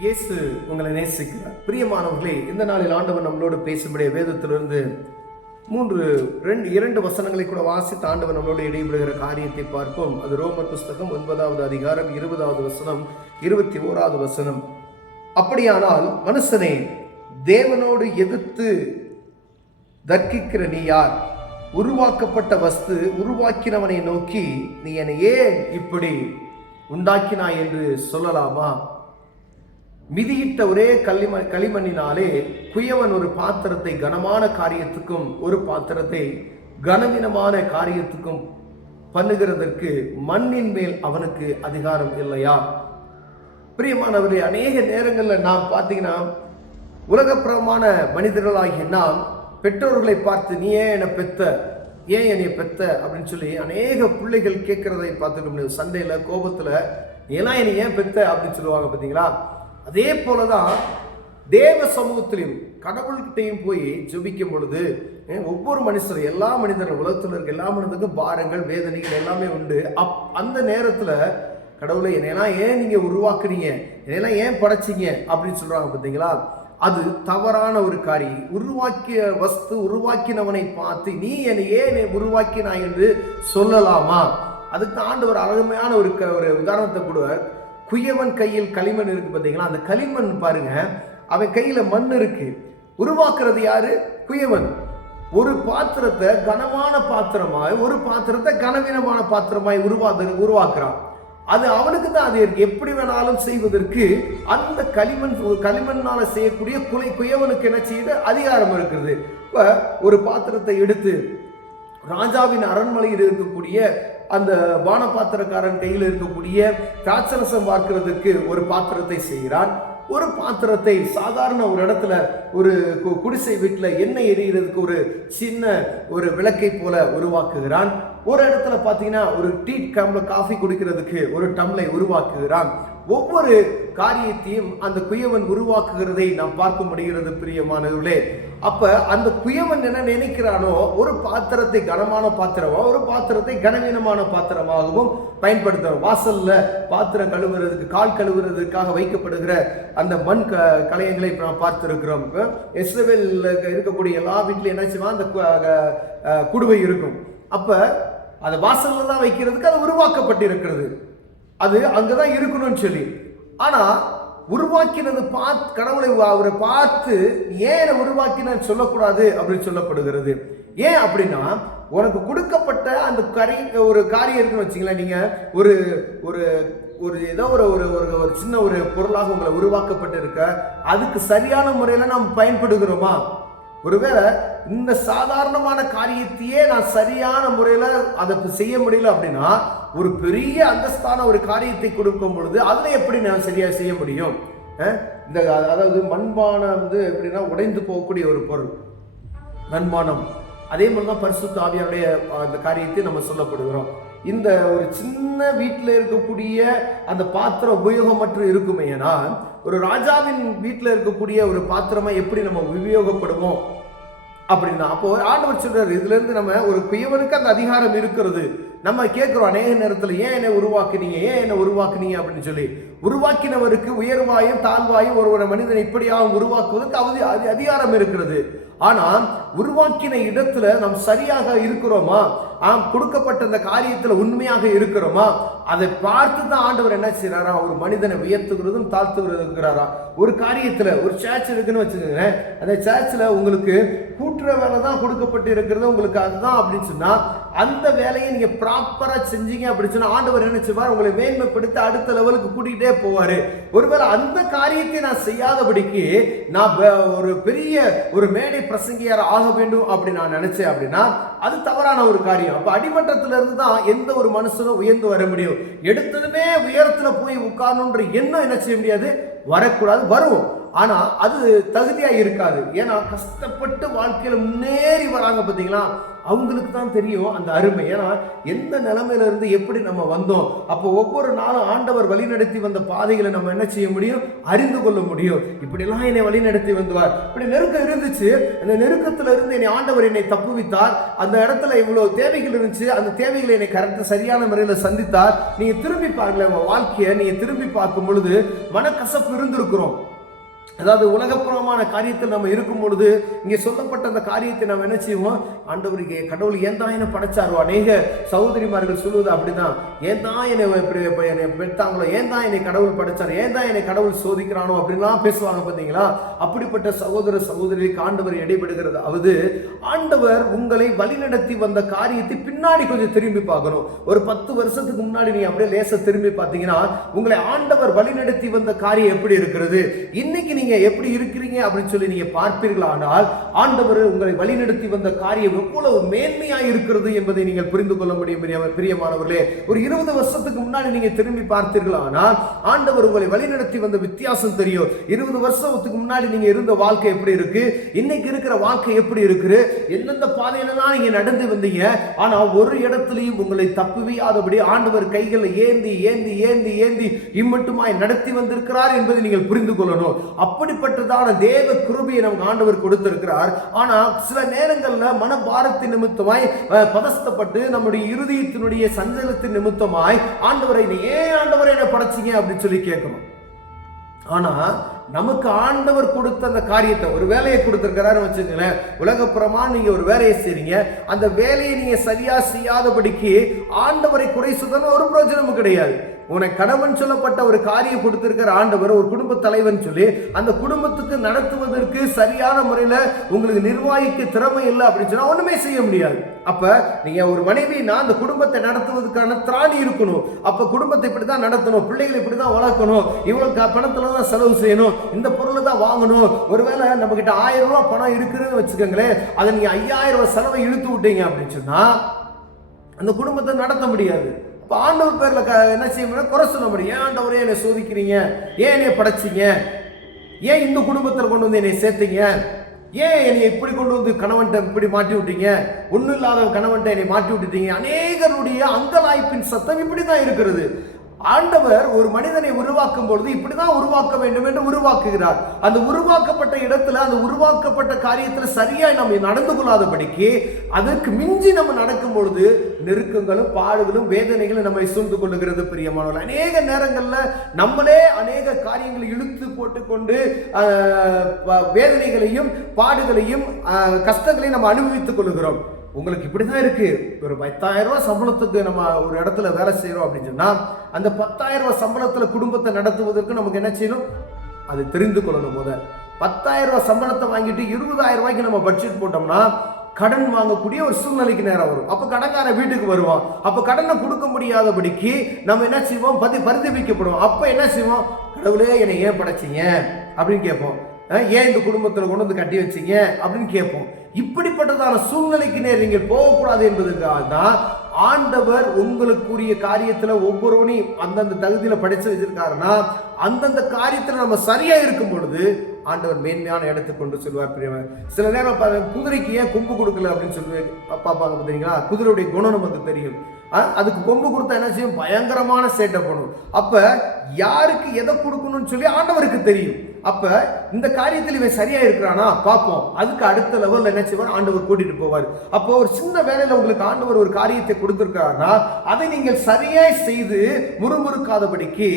இயேசு உங்களை நேசிக்கிறார். பிரியமானவர்களே, இந்த நாளில் ஆண்டவர் நம்மளோடு பேசும்படிய வேதத்திலிருந்து இரண்டு வசனங்களை கூட வாசித்து ஆண்டவர் நம்மளோடு இடைபெறுகிற காரியத்தை பார்ப்போம். அது ரோமர் புஸ்தகம் 9வது அதிகாரம் 20வது வசனம் 21வது வசனம். அப்படியானால் மனுஷனே, தேவனோடு எதிர்த்து தர்க்கிக்கிற நீ யார்? உருவாக்கப்பட்ட வஸ்து உருவாக்கினவனை நோக்கி நீ என்னை ஏன் இப்படி உண்டாக்கினாய் என்று சொல்லலாமா? மிதியிட்ட ஒரே களிமண்ணினாலே குயவன் ஒரு பாத்திரத்தை கனமான காரியத்துக்கும் ஒரு பாத்திரத்தை கனவீனமான காரியத்துக்கும் பண்ணுகிறதற்கு மண்ணின் மேல் அவனுக்கு அதிகாரம் இல்லையா? பிரியமானவர்களே, அநேக நேரங்களில் நாம் பார்த்தீங்கன்னா உலகப்பிரமான மனிதர்களாகிய நாம் பெற்றோர்களை பார்த்து நீ ஏன் என்னை பெத்த, ஏன் என்னை பெத்த அப்படின்னு சொல்லி அநேக பிள்ளைகள் கேட்கிறதை பார்த்துக்க முடியும். சண்டையில் கோபத்தில் ஏன்னா என்னை ஏன் பெத்த அப்படின்னு சொல்லுவாங்க பார்த்தீங்களா? அதே போலதான் தேவ சமூகத்திலையும் கடவுள்கிட்டையும் போய் ஜெபிக்கும் பொழுது ஒவ்வொரு மனுஷரும், எல்லா மனிதர்கள், உலகத்தில் இருக்க எல்லா மனிதருக்கும் பாரங்கள், வேதனைகள் எல்லாமே உண்டு. அந்த நேரத்தில் கடவுளை என்னையெல்லாம் ஏன் நீங்க உருவாக்குறீங்க, என்னையெல்லாம் ஏன் படைச்சிங்க அப்படின்னு சொல்றாங்க பார்த்தீங்களா? அது தவறான ஒரு காரியம். உருவாக்கிய வஸ்து உருவாக்கினவனை பார்த்து நீ என்னை ஏன் உருவாக்கினாய் என்று சொல்லலாமா? அதுக்கு ஆண்டவர் அழகமையான ஒரு உதாரணத்தை கொடுவார். குயவன் கையில் களிமண் இருக்கு பார்த்தீங்களா? அந்த களிமண் பாருங்க, அவன் கையில மண் இருக்கு. உருவாக்குறது யாரு? குயவன். ஒரு பாத்திரத்தை கனமான பாத்திரமாய், ஒரு பாத்திரத்தை கனவீனமான பாத்திரமாய் உருவாக்குறான். அது அவனுக்கு தான் அது இருக்கு. எப்படி வேணாலும் செய்வதற்கு அந்த களிமண்ணால செய்யக்கூடிய குயவனுக்கு என்ன செய்யுது? அதிகாரம் இருக்கிறது. இப்ப ஒரு பாத்திரத்தை எடுத்து ராஜாவின் அரண்மனையில் இருக்கக்கூடிய அந்த பானபாத்திரக்காரன் கையில் இருக்கக்கூடிய திராட்சரசம் பார்க்கிறதுக்கு ஒரு பாத்திரத்தை செய்கிறான். ஒரு பாத்திரத்தை சாதாரண ஒரு இடத்துல, ஒரு குடிசை வீட்டில் எண்ணெய் எரிகிறதுக்கு ஒரு சின்ன ஒரு விளக்கை போல உருவாக்குகிறான். ஒரு இடத்துல பார்த்தீங்கன்னா ஒரு டீ காஃபி குடிக்கிறதுக்கு ஒரு டம்ளை உருவாக்குகிறான். ஒவ்வொரு காரியத்தையும் அந்த குயவன் உருவாக்குகிறதை நாம் பார்க்க முடிகிறது. பிரியமானவர்களே, அப்ப அந்த குயவன் என்ன நினைக்கிறானோ, ஒரு பாத்திரத்தை கனமான பாத்திரமா, ஒரு பாத்திரத்தை கனவீனமான பாத்திரமாகவும் பயன்படுத்துறோம். வாசல்ல பாத்திரம் கழுவுறதுக்கு, கால் கழுவுறதுக்காக வைக்கப்படுகிற அந்த மண் கலையங்களை நாம் பார்த்திருக்கிறோம். இஸ்ரவேல் இருக்கக்கூடிய எல்லா வீட்லையும் என்ன செய்வான்? அந்த குடுவை இருக்கும். அப்ப அது வாசல்ல தான் வைக்கிறதுக்கு அது உருவாக்கப்பட்டு இருக்கிறது. அது அங்கதான் இருக்கணும்னு சொல்லி. ஆனா உருவாக்கினது கடவுளை அவரை பார்த்து ஏன் உருவாக்கின சொல்லக்கூடாது அப்படின்னு சொல்லப்படுகிறது. ஏன் அப்படின்னா, உனக்கு கொடுக்கப்பட்ட அந்த ஒரு காரியம் இருக்குன்னு வச்சுங்களேன். நீங்க ஒரு ஒரு ஒரு ஏதோ ஒரு சின்ன ஒரு பொருளாக உங்களை உருவாக்கப்பட்டு இருக்க, அதுக்கு சரியான முறையில நாம் பயன்படுகிறோமா? ஒருவேளை இந்த சாதாரணமான காரியத்தையே நான் சரியான முறையில அதை செய்ய முடியல அப்படின்னா, ஒரு பெரிய அந்தஸ்தான ஒரு காரியத்தை கொடுக்கும் பொழுது அதுல எப்படி நான் சரியா செய்ய முடியும்? இந்த அதாவது மண்பானம் எப்படின்னா உடைந்து போகக்கூடிய ஒரு பொருள் மண்பானம். அதே மாதிரிதான் பரிசுத்த ஆவியாருடைய அந்த காரியத்தை நம்ம சொல்லப்படுகிறோம். இந்த ஒரு சின்ன வீட்டில் இருக்கக்கூடிய அந்த பாத்திரம் உபயோகமற்று இருக்குமே. ஏன்னா ஒரு ராஜாவின் வீட்டில் இருக்கக்கூடிய ஒரு பாத்திரமா எப்படி நம்ம உபயோகப்படுமோ அப்படின்னா, அப்போ ஆண்டவர் சொல்றாரு, இதுல இருந்து நம்ம ஒரு குயவனுக்கு அந்த அதிகாரம் இருக்கிறது. நம்ம கேட்கிறோம் அநேக நேரத்தில், ஏன் என்னை உருவாக்குனீங்க, ஏன் என்னை உருவாக்குனீங்க அப்படின்னு சொல்லி. உருவாக்கினவருக்கு உயர்வாயும் தாழ்வாயும் ஒரு மனிதனை இப்படியாகவும் உருவாக்குவதற்கு அதிகாரம் இருக்கிறது. ஆனால் உருவாக்கின இடத்துல நாம் சரியாக இருக்கிறோமா? கொடுக்கப்பட்ட அந்த காரியத்துல உண்மையாக இருக்கிறோமா? அதை பார்த்து தான் ஆண்டவர் என்ன செய்யறாரா? ஒரு மனிதனை உயர்த்துகிறதும் தாழ்த்துகிறதுங்கிறாரா? ஒரு காரியத்துல ஒரு சர்ச் இருக்குன்னு வச்சுக்கோங்க. அந்த சர்ச்ல உங்களுக்கு கூட்டுற வேலை தான் கொடுக்கப்பட்டு இருக்கிறது, உங்களுக்கு அதுதான் அப்படின்னு சொன்னா, அந்த வேலையை நீங்க ப்ராப்பரா செஞ்சீங்க அப்படின்னு சொன்னா ஆண்டவர் என்ன செய்வார்? உங்களை மேன்மைப்படுத்தி அடுத்த லெவலுக்கு கூட்டிகிட்டே போவாரு. ஒருவேளை அந்த காரியத்தை நான் செய்யாதபடிக்கு நான் ஒரு பெரிய ஒரு மேடை பிரசங்கியார் ஆக வேண்டும் அப்படின்னு நான் நினைச்சேன் அப்படின்னா அது தவறான ஒரு காரியம். அப்ப அடிமட்டத்தில இருந்து தான் எந்த ஒரு மனுஷனும் உயர்ந்து வர முடியும். எடுத்ததுமே உயரத்துல போய் உட்காரணுன்ற எண்ணம் என்ன செய்ய முடியாது? வரக்கூடாது. வரும். ஆனா அது தகுதியா இருக்காது. ஏன்னா கஷ்டப்பட்டு வாழ்க்கையில முன்னேறி வராங்க பார்த்தீங்களா, அவங்களுக்கு தான் தெரியும் அந்த அருமை. ஏன்னா எந்த நிலைமையில இருந்து எப்படி நம்ம வந்தோம், அப்போ ஒவ்வொரு நாளும் ஆண்டவர் வழிநடத்தி வந்த பாதைகளை நம்ம என்ன செய்ய முடியும், அறிந்து கொள்ள முடியும். இப்படிலாம் என்னை வழிநடத்தி வந்தார், இப்படி நெருக்கம் இருந்துச்சு, அந்த நெருக்கத்துல இருந்து என்னை தப்புவித்தார். அந்த இடத்துல இவ்வளவு தேவைகள் இருந்துச்சு, அந்த தேவைகளை என்னை கரெக்டாக சரியான முறையில் சந்தித்தார். நீங்க திரும்பி பாருங்களேன், உங்க வாழ்க்கையை நீங்க திரும்பி பார்க்கும் பொழுது மனக்கசப்பு இருந்திருக்கிறோம். அதாவது உலகப்புறமான காரியத்தில் நம்ம இருக்கும் பொழுது இங்கே சொல்லப்பட்ட அந்த காரியத்தை நம்ம என்ன செய்வோம், ஆண்டவருக்கு கடவுள் ஏன் தான் என்னை படைச்சாரோ. அநேக சகோதரிமார்கள் சொல்லுவது அப்படிதான், ஏன் தான் என்னை பெற்றாங்களோ, ஏன் தான் என்னை கடவுள் படைச்சாரோ, ஏன் தான் என்னை கடவுள் சோதிக்கிறானோ அப்படின்லாம் பேசுவாங்க பார்த்தீங்களா. அப்படிப்பட்ட சகோதர சகோதரிக்கு ஆண்டவர் இடைபெடுகிறது. அதாவது ஆண்டவர் உங்களை வழிநடத்தி வந்த காரியத்தை பின்னாடி கொஞ்சம் திரும்பி பார்க்கணும். ஒரு 10 வருஷத்துக்கு முன்னாடி நீங்க அப்படியே லேச திரும்பி பார்த்தீங்கன்னா உங்களை ஆண்டவர் வழிநடத்தி வந்த காரியம் எப்படி இருக்கிறது, இன்னைக்கு நீங்க எப்படி இருக்கிறீங்க அப்படின்னு சொல்லி நீங்க பார்ப்பீர்களானால் ஆண்டவர் உங்களை வழிநடத்தி வந்த காரியம் எவ்வளவு மேன்மையா இருக்கிறது என்பதை நீங்கள் புரிந்து கொள்ள முடியும். பிரியமானவர்களே, ஒரு 20 வருஷத்துக்கு முன்னாடி நீங்க திரும்பி பார்த்தீர்களானால் ஆண்டவர் உங்களை வழிநடத்தி வந்த வித்தியாசம் தெரியும். 20 வருஷத்துக்கு முன்னாடி நீங்க இருந்த வாழ்க்கை எப்படி இருக்கு, இன்னைக்கு இருக்கிற வாழ்க்கை எப்படி இருக்கு, எந்தெந்த பாதையிலாம் நீங்க நடந்து வந்தீங்க, ஆனா ஒரு இடத்துலையும் உங்களை தப்புவியாதபடி ஆண்டவர் கைகளை ஏந்தி ஏந்தி ஏந்தி ஏந்தி இம்மட்டுமாய் நடத்தி வந்திருக்கிறார் என்பதை நீங்கள் புரிந்து கொள்ளணும். அப்படிப்பட்டதான தேவ கிருபையை நமக்கு ஆண்டவர் கொடுத்திருக்கிறார். ஆனா சில நேரங்கள்ல மனபாரத்தின் நிமித்தமாய் பதஸ்தப்பட்டு நம்முடைய இருதயத்தினுடைய சஞ்சலத்தின் நிமித்தமாய் ஆண்டவரை ஏன் ஆண்டவரை என்ன படைச்சீங்க அப்படின்னு சொல்லி கேட்கணும். ஆனா நமக்கு ஆண்டவர் கொடுத்த அந்த காரியத்தை, ஒரு வேலையை கொடுத்திருக்கிறாரு வச்சுக்கங்களேன், உலகப்புறமா நீங்க ஒரு வேலையை செய்றீங்க, அந்த வேலையை நீங்க சரியா செய்யாதபடிக்கு ஆண்டவரை குறை சொல்ல ஒரு பிரயோஜனமும் கிடையாது. உனக்கு கணவன் சொல்லப்பட்ட ஒரு காரியம் கொடுத்திருக்கிற ஆண்டவர், ஒரு குடும்ப தலைவன் சொல்லி அந்த குடும்பத்துக்கு நடத்துவதற்கு சரியான முறையில் உங்களுக்கு நிர்வாகிக்க திறமை இல்லை அப்படின்னு சொன்னா ஒண்ணுமே செய்ய முடியாது. அப்ப நீங்க ஒரு மனைவினா அந்த குடும்பத்தை நடத்துவதற்கான திராணி இருக்கணும். அப்ப குடும்பத்தை இப்படிதான் நடத்தணும், பிள்ளைகளை இப்படிதான் வளர்க்கணும், இவ்வளவு பணத்துல தான் செலவு செய்யணும், இந்த பொருளை தான் வாங்கணும். ஒருவேளை நம்ம கிட்ட 1000 ரூபாய் பணம் இருக்குன்னு வச்சுக்கோங்களேன், அதை நீங்க 5000 ரூபாய் செலவை இழுத்து விட்டீங்க அப்படின்னு சொன்னா அந்த குடும்பத்தை நடத்த முடியாது. ஆண்டவர் பேர்ல என்ன செய்ய குறை சொல்ல முடியும். ஏன் ஆண்டவரே என்னை சோதிக்கிறீங்க, ஏன் என்னை படைச்சீங்க, ஏன் இந்த குடும்பத்தில் கொண்டு வந்து என்னை சேர்த்தீங்க, ஏன் என்னை இப்படி கொண்டு வந்து கணவன்ட்ட இப்படி மாட்டி விட்டீங்க, ஒன்றும் இல்லாத கணவன்ட்ட என்னை மாட்டி விட்டுட்டீங்க. அநேகருடைய அங்கலாய்ப்பின் சத்தம் இப்படிதான் இருக்கிறது. ஆண்டவர் ஒரு மனிதனை உருவாக்கும் பொழுது இப்படிதான் உருவாக்க வேண்டும் என்று உருவாக்குகிறார். அந்த உருவாக்கப்பட்ட இடத்துல, அந்த உருவாக்கப்பட்ட காரியத்துல சரியா நம்ம நடந்து கொள்ளாதபடிக்கு அதற்கு மிஞ்சி நம்ம நடக்கும் பொழுது நெருக்கங்களும் பாடுகளும் வேதனைகளும் நம்மை சூழ்ந்து கொள்ளுகிறது. பிரியமானவர்கள், அநேக நேரங்கள்ல நம்மளே அநேக காரியங்களை இழுத்து போட்டுக்கொண்டு வேதனைகளையும் பாடுகளையும் கஷ்டங்களையும் நம்ம அனுபவித்துக் கொள்ளுகிறோம். உங்களுக்கு இப்படிதான் இருக்கு. ஒரு 10,000 ரூபாய் சம்பளத்துக்கு நம்ம ஒரு இடத்துல வேலை செய்யறோம் அப்படின்னு சொன்னா அந்த 10,000 ரூபாய் சம்பளத்துல குடும்பத்தை நடத்துவதற்கு நமக்கு என்ன செய்யணும், அது தெரிந்து கொள்ளணும். முதல் 10,000 ரூபாய் சம்பளத்தை வாங்கிட்டு 20,000 ரூபாய்க்கு நம்ம பட்ஜெட் போட்டோம்னா கடன் வாங்கக்கூடிய ஒரு சூழ்நிலைக்கு நேரம் வரும். அப்ப கடன்கார வீட்டுக்கு வருவான். அப்ப கடனை கொடுக்க முடியாதபடிக்கு நம்ம என்ன செய்வோம், பரிதபிக்கப்படுவோம். அப்ப என்ன செய்வோம், கடவுளே என்னை ஏன் படைச்சீங்க அப்படின்னு கேட்போம். ஏன் இந்த குடும்பத்தில் கொண்டு வந்து கட்டி வச்சீங்க அப்படின்னு கேட்போம். இப்படிப்பட்டதான சூழ்நிலைக்கு நேர் நீங்கள் போகக்கூடாது என்பதற்காக தான் ஆண்டவர் உங்களுக்குரிய காரியத்துல ஒவ்வொருவனையும் அந்தந்த தகுதியில படிச்சு வச்சிருக்காருன்னா அந்தந்த காரியத்துல நம்ம சரியா இருக்கும் பொழுது ஆண்டவர் மேன்மையான இடத்துக்கு கொண்டு செல்வார். பிரியவர், சில நேரம் குதிரைக்கு ஏன் கொம்பு கொடுக்கல அப்படின்னு சொல்லி பார்ப்பாங்க பார்த்தீங்களா. குதிரையுடைய குணம் நமக்கு தெரியும். அதுக்கு கொம்பு கொடுத்தா என்ன செய்யும், பயங்கரமான சேட்டை பண்ணும். அப்ப யாருக்கு எதை கொடுக்கணும்னு சொல்லி ஆண்டவருக்கு தெரியும். அப்ப இந்த காரியத்தில் இவன் சரியா இருக்கிறானா பார்ப்போம், அதுக்கு அடுத்த லெவல்ல என்ன செய்வார், ஆண்டவர் கூட்டிட்டு போவார். அப்போ ஒரு சின்ன வேலையில உங்களுக்கு ஆண்டவர் ஒரு காரியத்தை கொடுத்திருக்காருன்னா அதை நீங்கள் சரியா செய்து முறுமுறுக்காதபடிக்கு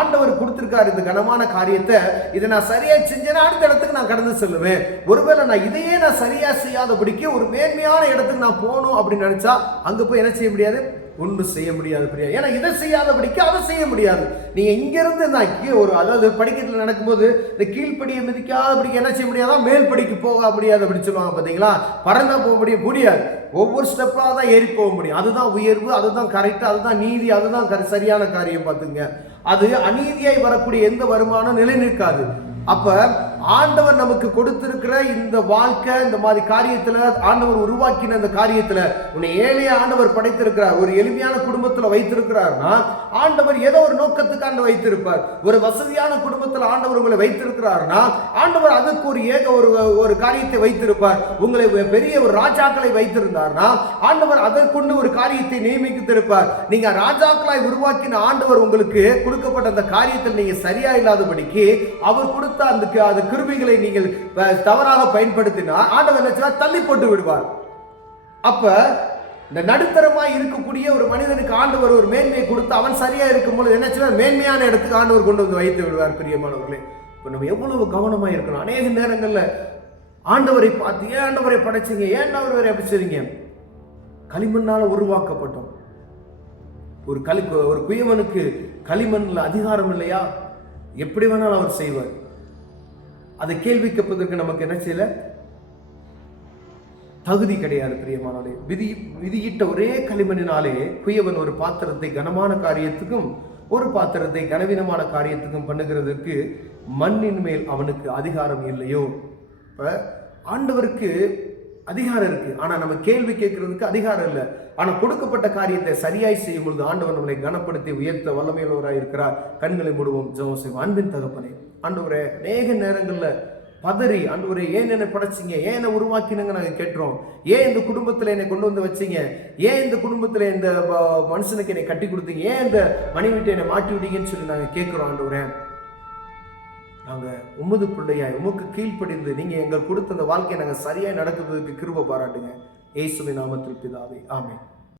ஆண்டவர் கொடுத்திருக்காரு இந்த கனமான காரியத்தை, இதை நான் சரியா செஞ்சேன்னா அடுத்த இடத்துக்கு நான் கடந்து செல்லுவேன். ஒருவேளை நான் இதையே நான் சரியா செய்யாதபடிக்கு ஒரு மேன்மையான இடத்துக்கு நான் போகணும் அப்படின்னு நினைச்சா அங்க போய் என்ன செய்ய முடியாது, ஒன்றும் செய்ய முடியாது. பிரியா, ஏன்னா இதை செய்யாதபடிக்கு அதை செய்ய முடியாது. நீங்க இங்க இருந்து ஒரு அதாவது படிக்கட்டில் நடக்கும்போது இந்த கீழ்படியை மிதிக்காதபடிக்கு என்ன செய்ய முடியாதா, மேல் படிக்கு போக முடியாது அப்படின்னு சொல்லுவாங்க பார்த்தீங்களா. பறந்தா போக முடியாது, ஒவ்வொரு ஸ்டெப்பா தான் ஏறி போக முடியும். அதுதான் உயர்வு, அதுதான் கரெக்ட், அதுதான் நீதி, அதுதான் சரியான காரியம். பார்த்துங்க, அது அநீதியாய் வரக்கூடிய எந்த வருமானம் நிலை நிற்காது. அப்ப ஆண்டவர் நமக்கு கொடுத்திருக்கிற இந்த வாழ்க்கை, இந்த மாதிரி காரியத்துல, ஆண்டவர் உருவாக்கின இந்த காரியத்துல உன்னை ஏழைய ஆண்டவர் படைத்திருக்கிறார், ஒரு எளிமையான குடும்பத்துல வைத்திருக்கிறார்னா ஆண்டவர் ஏதோ ஒரு நோக்கத்துக்கு ஆண்டு வைத்திருப்பார். ஒரு வசதியான குடும்பத்தில் ஆண்டவர் உங்களை வைத்திருக்கிறார்னா ஆண்டவர் அதற்கு ஒரு காரியத்தை வைத்திருப்பார். உங்களை பெரிய ஒரு ராஜாக்களை வைத்திருந்தார்னா ஆண்டவர் அதற்கொண்டு ஒரு காரியத்தை நியமித்திருப்பார். நீங்க ராஜாக்களாய் உருவாக்கின ஆண்டவர் உங்களுக்கு கொடுக்கப்பட்ட அந்த காரியத்தில் நீங்க சரியா இல்லாதபடிக்கு அவர் கொடுத்த அந்த கிருபைகளை நீங்கள் தவறாக பயன்படுத்தினால் ஆண்டவர் என்ன தள்ளி போட்டு விடுவார். அப்ப இந்த நடுத்தரமாய் இருக்கக்கூடிய ஒரு மனிதனுக்கு ஆண்டவர் ஒரு மேன்மையை கொடுத்து அவன் சரியா இருக்கும்போது என்ன மேன்மையான இடத்துக்கு ஆண்டவர் கொண்டு வந்து வைத்து விடுவார். பிரியமானவர்களே, இப்ப நம்ம எவ்வளவு கவனமா இருக்கணும். அநேக நேரங்கள்ல ஆண்டவரை பார்த்து, ஏன் ஆண்டவரை படைச்சீங்க, ஏன் ஆண்டவரை அப்படி செய்றீங்க? களிமண்ணால உருவாக்கப்பட்டோம். ஒரு குயவனுக்கு களிமண்ல அதிகாரம் இல்லையா? எப்படி வேணாலும் அவர் செய்வார். அதை கேள்வி கேட்பதற்கு நமக்கு என்ன செய்யல, தகுதி கிடையாது. பிரியமானவரே, விதியிட்ட ஒரே களிமண்ணினாலே குயவன் ஒரு பாத்திரத்தை கனமான காரியத்துக்கும் ஒரு பாத்திரத்தை கனவீனமான காரியத்துக்கும் பண்ணுகிறதுக்கு மண்ணின் மேல் அவனுக்கு அதிகாரம் இல்லையோ? ஆண்டவருக்கு அதிகாரம் இருக்கு, ஆனா நம்ம கேள்வி கேட்கறதுக்கு அதிகாரம் இல்லை. ஆனா கொடுக்கப்பட்ட காரியத்தை சரியாய் செய்யும் பொழுது ஆண்டவர் நம்மளை கனப்படுத்தி உயர்த்த வல்லமையுள்ளவராய் இருக்கிறார். கண்களை மூடுவோம், ஜெபம் செய்வோம். அன்பின் தகப்பனே, ஆண்டவரே, அநேக நேரங்கள்ல பதறி, ஆண்டவரே ஏன் என்னை படைச்சிங்க, ஏன் என்னை உருவாக்கினங்க நாங்க கேட்டுறோம். ஏன் இந்த குடும்பத்துல என்னை கொண்டு வந்து வச்சீங்க, ஏன் இந்த குடும்பத்துல இந்த மனுஷனுக்கு என்னை கட்டி கொடுத்தீங்க, ஏன் இந்த மனைவிட்டு என்னை மாட்டி விட்டீங்கன்னு சொல்லி நாங்க கேட்கிறோம். ஆண்டவரே, நாங்க உமது பிள்ளையாய் உமக்கு கீழ்ப்படிந்து நீங்க எங்களுக்கு கொடுத்த அந்த வாழ்க்கையை நாங்க சரியாய் நடக்குறதுக்கு கிருபை பாராட்டுங்க. இயேசுவின் நாமத்தில் பிதாவே, ஆமென்.